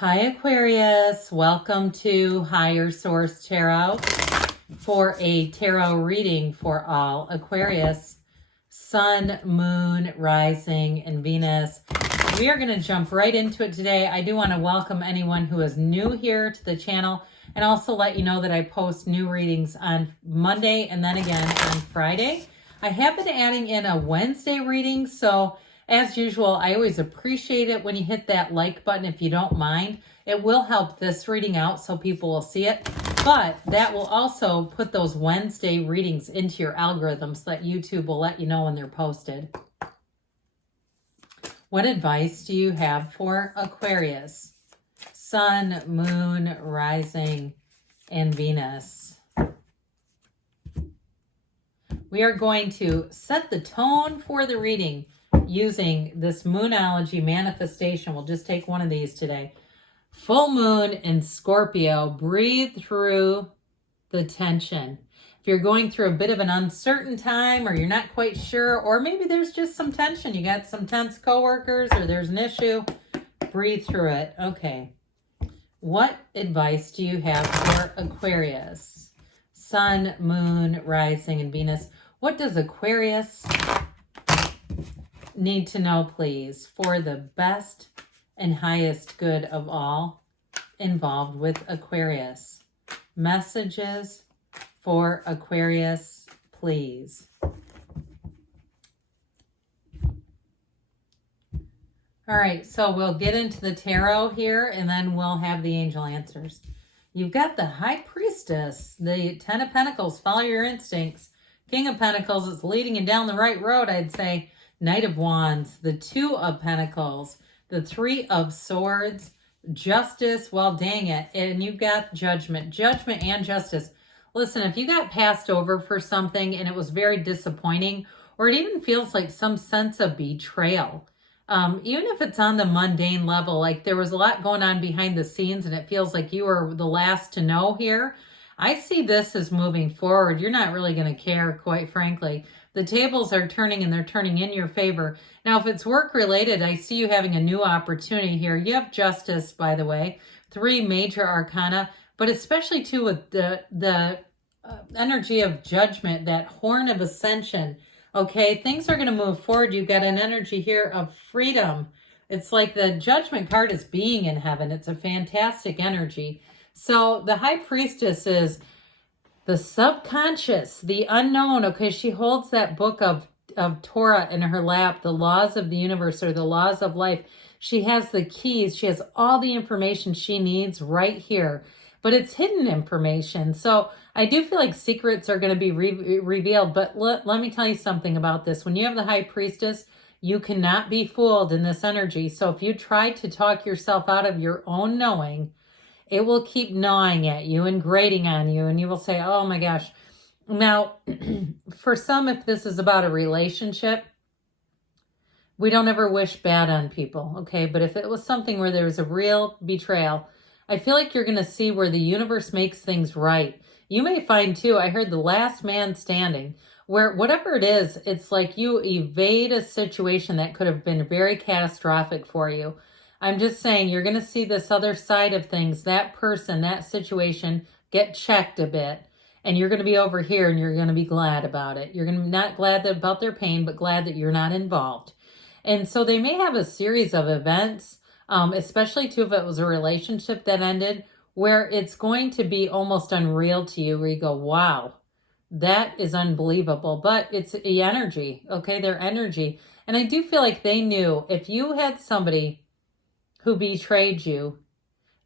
Hi Aquarius, welcome to Higher Source Tarot for a tarot reading for all Aquarius, Sun, Moon, Rising, and Venus. We are going to jump right into it today. I do want to welcome anyone who is new here to the channel and also let you know that I post new readings on Monday and then again on Friday. I have been adding in a Wednesday reading, so as usual, I always appreciate it when you hit that like button if you don't mind. It will help this reading out so people will see it, but that will also put those Wednesday readings into your algorithm so that YouTube will let you know when they're posted. What advice do you have for Aquarius? Sun, Moon, Rising, and Venus. We are going to set the tone for the reading using this Moonology manifestation. We'll just take one of these today. Full moon in Scorpio. Breathe through the tension. If you're going through a bit of an uncertain time or you're not quite sure, or maybe there's just some tension, you got some tense coworkers or there's an issue, breathe through it. Okay. What advice do you have for Aquarius? Sun, Moon, Rising, and Venus. What does Aquarius need to know, please, for the best and highest good of all involved with Aquarius? Messages for Aquarius, please. All right, so we'll get into the tarot here and then we'll have the angel answers. You've got the High Priestess, the Ten of Pentacles, follow your instincts. King of Pentacles is leading you down the right road, I'd say. Knight of Wands, the Two of Pentacles, the Three of Swords, Justice, well, dang it. And you've got Judgment and Justice. Listen, if you got passed over for something and it was very disappointing, or it even feels like some sense of betrayal, even if it's on the mundane level, like there was a lot going on behind the scenes and it feels like you were the last to know here, I see this as moving forward. You're not really going to care, quite frankly. The tables are turning and they're turning in your favor. Now, if it's work related, I see you having a new opportunity here. You have Justice, by the way, 3 major arcana, but especially too with the energy of Judgment, that horn of ascension. Okay, things are going to move forward. You've got an energy here of freedom. It's like the Judgment card is being in heaven. It's a fantastic energy. So the High Priestess is the subconscious, the unknown. Okay, she holds that book of Torah in her lap, the laws of the universe or the laws of life. She has the keys. She has all the information she needs right here, but it's hidden information. So I do feel like secrets are going to be revealed, but let me tell you something about this. When you have the High Priestess, you cannot be fooled in this energy. So if you try to talk yourself out of your own knowing, it will keep gnawing at you and grating on you, and you will say, oh my gosh. Now, for some, if this is about a relationship, we don't ever wish bad on people, okay? But if it was something where there was a real betrayal, I feel like you're going to see where the universe makes things right. You may find too, I heard the last man standing, where whatever it is, it's like you evade a situation that could have been very catastrophic for you. I'm just saying you're going to see this other side of things, that person, that situation get checked a bit. And you're going to be over here and you're going to be glad about it. You're going to be not glad about their pain, but glad that you're not involved. And so they may have a series of events, especially too if it was a relationship that ended, where it's going to be almost unreal to you, where you go, wow, that is unbelievable. But it's the energy, okay, their energy. And I do feel like they knew if you had somebody who betrayed you,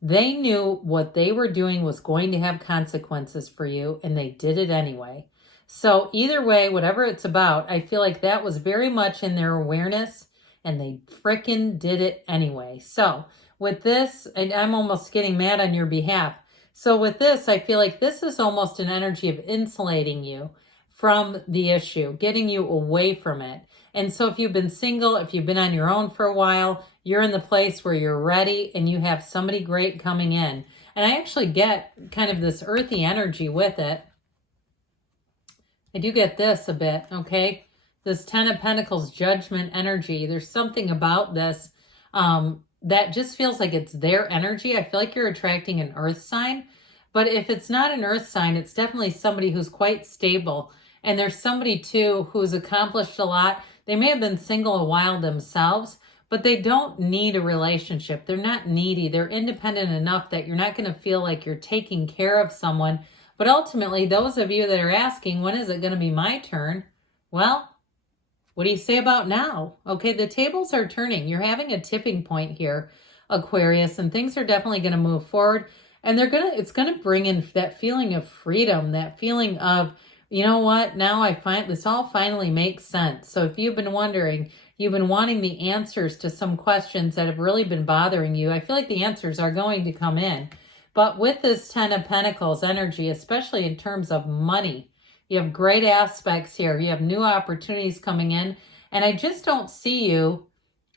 they knew what they were doing was going to have consequences for you, and they did it anyway. So either way, whatever it's about, I feel like that was very much in their awareness, and they frickin' did it anyway. So with this, and I'm almost getting mad on your behalf. So with this, I feel like this is almost an energy of insulating you from the issue, getting you away from it. And so if you've been single, if you've been on your own for a while, you're in the place where you're ready and you have somebody great coming in. And I actually get kind of this earthy energy with it. I do get this a bit, okay? This Ten of Pentacles Judgment energy. There's something about this that just feels like it's their energy. I feel like you're attracting an earth sign. But if it's not an earth sign, it's definitely somebody who's quite stable. And there's somebody too who's accomplished a lot. They may have been single a while themselves, but they don't need a relationship. They're not needy. They're independent enough that you're not going to feel like you're taking care of someone. But ultimately, those of you that are asking, when is it going to be my turn? Well, what do you say about now? Okay, the tables are turning. You're having a tipping point here, Aquarius, and things are definitely going to move forward. And it's going to bring in that feeling of freedom, that feeling of, you know what, now I find this all finally makes sense. So if you've been wondering, you've been wanting the answers to some questions that have really been bothering you, I feel like the answers are going to come in. But with this Ten of Pentacles energy, especially in terms of money, you have great aspects here. You have new opportunities coming in. And I just don't see you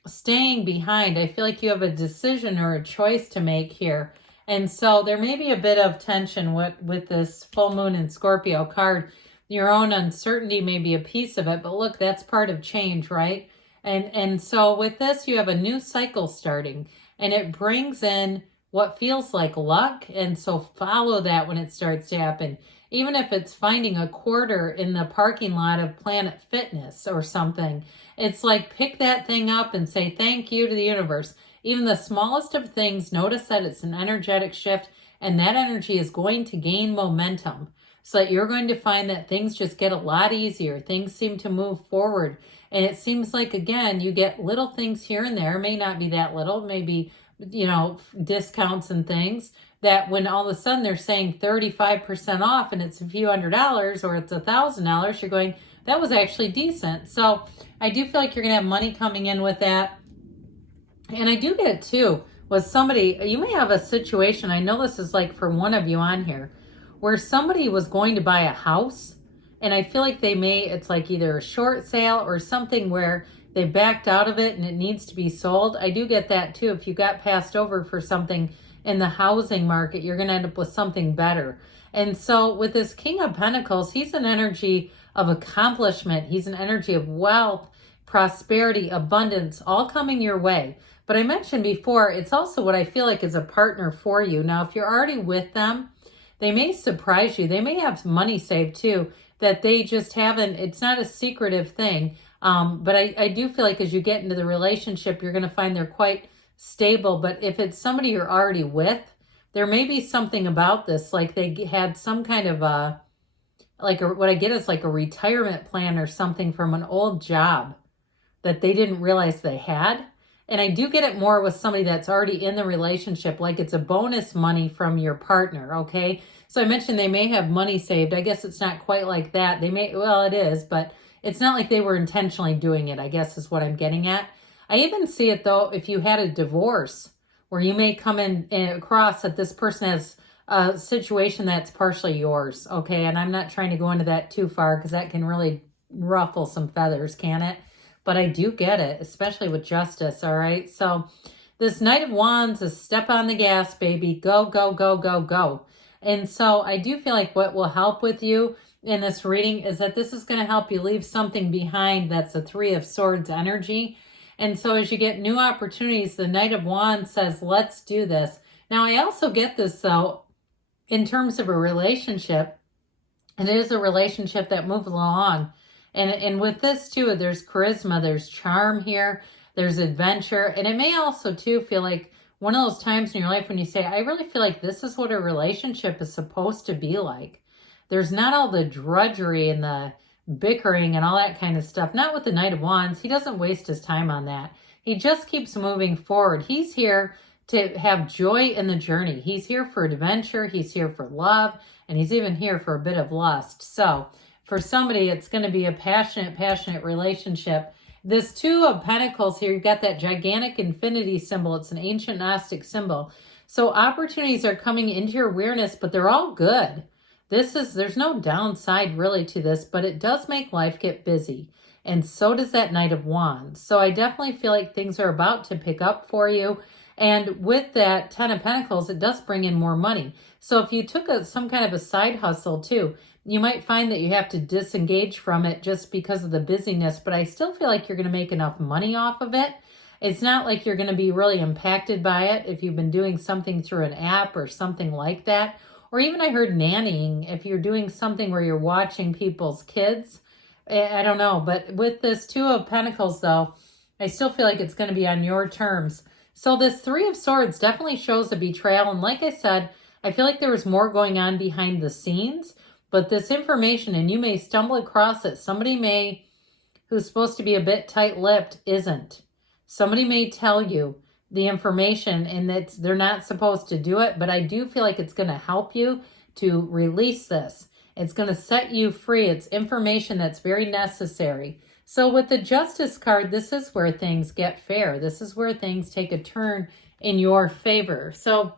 staying behind. I feel like you have a decision or a choice to make here. And so there may be a bit of tension with this full moon in Scorpio card. Your own uncertainty may be a piece of it. But look, that's part of change, right? And so with this, you have a new cycle starting. And it brings in what feels like luck. And so follow that when it starts to happen. Even if it's finding a quarter in the parking lot of Planet Fitness or something, it's like pick that thing up and say thank you to the universe. Even the smallest of things, notice that it's an energetic shift, and that energy is going to gain momentum so that you're going to find that things just get a lot easier. Things seem to move forward. And it seems like, again, you get little things here and there. It may not be that little, maybe, discounts and things, that when all of a sudden they're saying 35% off and it's a few $100s or it's $1,000, you're going, that was actually decent. So I do feel like you're going to have money coming in with that. And I do get it too with somebody, you may have a situation, I know this is like for one of you on here, where somebody was going to buy a house. And I feel like it's like either a short sale or something where they backed out of it and it needs to be sold. I do get that too. If you got passed over for something in the housing market, you're going to end up with something better. And so with this King of Pentacles, he's an energy of accomplishment. He's an energy of wealth, prosperity, abundance, all coming your way. But I mentioned before, it's also what I feel like is a partner for you. Now, if you're already with them, they may surprise you. They may have money saved too, that they just haven't, it's not a secretive thing. But I do feel like as you get into the relationship, you're going to find they're quite stable. But if it's somebody you're already with, there may be something about this, like they had some kind of what I get is like a retirement plan or something from an old job that they didn't realize they had. And I do get it more with somebody that's already in the relationship, like it's a bonus money from your partner, okay? So I mentioned they may have money saved. I guess it's not quite like that. Well, it is, but it's not like they were intentionally doing it, I guess is what I'm getting at. I even see it, though, if you had a divorce where you may come in across that this person has a situation that's partially yours, okay? And I'm not trying to go into that too far because that can really ruffle some feathers, can it? But I do get it, especially with justice, all right? So this Knight of Wands is step on the gas, baby. Go, go, go, go, go. And so I do feel like what will help with you in this reading is that this is going to help you leave something behind that's a Three of Swords energy. And so as you get new opportunities, the Knight of Wands says, let's do this. Now, I also get this, though, in terms of a relationship. And it is a relationship that moves along. And with this, too, there's charisma, there's charm here, there's adventure. And it may also, too, feel like one of those times in your life when you say, I really feel like this is what a relationship is supposed to be like. There's not all the drudgery and the bickering and all that kind of stuff. Not with the Knight of Wands. He doesn't waste his time on that. He just keeps moving forward. He's here to have joy in the journey. He's here for adventure. He's here for love. And he's even here for a bit of lust. So for somebody, it's going to be a passionate relationship. This Two of Pentacles here, you've got that gigantic infinity symbol. It's an ancient Gnostic symbol. So opportunities are coming into your awareness, but they're all good. There's no downside really to this, but it does make life get busy. And so does that Knight of Wands. So I definitely feel like things are about to pick up for you. And with that Ten of Pentacles, it does bring in more money. So if you took some kind of a side hustle too, you might find that you have to disengage from it just because of the busyness, but I still feel like you're going to make enough money off of it. It's not like you're going to be really impacted by it if you've been doing something through an app or something like that. Or even I heard nannying, if you're doing something where you're watching people's kids. I don't know. But with this Two of Pentacles, though, I still feel like it's going to be on your terms. So this Three of Swords definitely shows a betrayal. And like I said, I feel like there was more going on behind the scenes. But this information, and you may stumble across it. Somebody who's supposed to be a bit tight-lipped, isn't. Somebody may tell you the information and that they're not supposed to do it, but I do feel like it's going to help you to release this. It's going to set you free. It's information that's very necessary. So with the Justice card, this is where things get fair. This is where things take a turn in your favor. So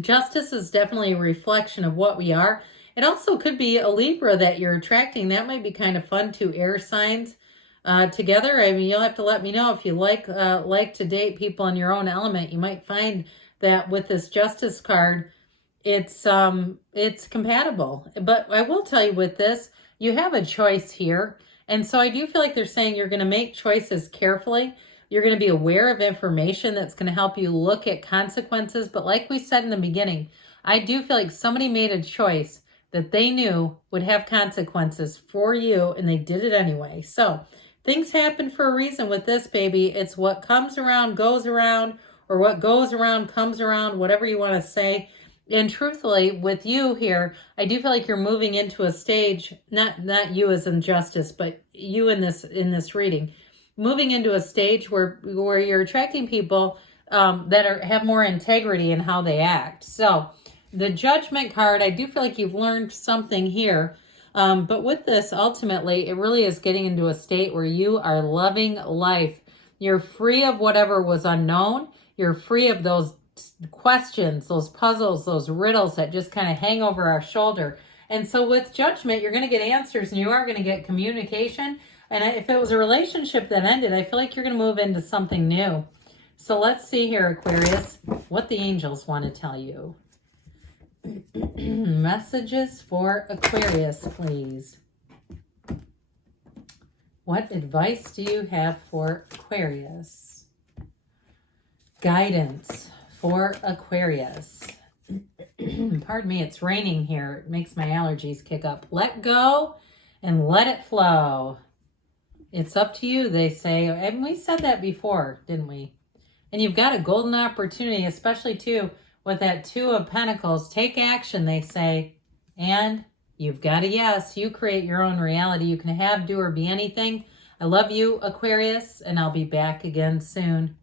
Justice is definitely a reflection of what we are. It also could be a Libra that you're attracting. That might be kind of fun, two air signs together. I mean, you'll have to let me know if you like to date people in your own element. You might find that with this Justice card, it's compatible. But I will tell you with this, you have a choice here. And so I do feel like they're saying you're going to make choices carefully. You're going to be aware of information that's going to help you look at consequences. But like we said in the beginning, I do feel like somebody made a choice that they knew would have consequences for you, and they did it anyway. So things happen for a reason with this, baby. It's what comes around goes around, or what goes around comes around, whatever you want to say. And truthfully, with you here, I do feel like you're moving into a stage, not you as in Justice, but you in this reading, moving into a stage where you're attracting people that have more integrity in how they act. So the Judgment card, I do feel like you've learned something here. But with this, ultimately, it really is getting into a state where you are loving life. You're free of whatever was unknown. You're free of those questions, those puzzles, those riddles that just kind of hang over our shoulder. And so with Judgment, you're going to get answers, and you are going to get communication. And if it was a relationship that ended, I feel like you're going to move into something new. So let's see here, Aquarius, what the angels want to tell you. Messages for Aquarius, please. What advice do you have for Aquarius? Guidance for Aquarius. Pardon me, it's raining here. It makes my allergies kick up. Let go and let it flow. It's up to you, they say. And we said that before, didn't we? And you've got a golden opportunity, especially too, with that Two of Pentacles. Take action, they say. And you've got a yes. You create your own reality. You can have, do, or be anything. I love you, Aquarius, and I'll be back again soon.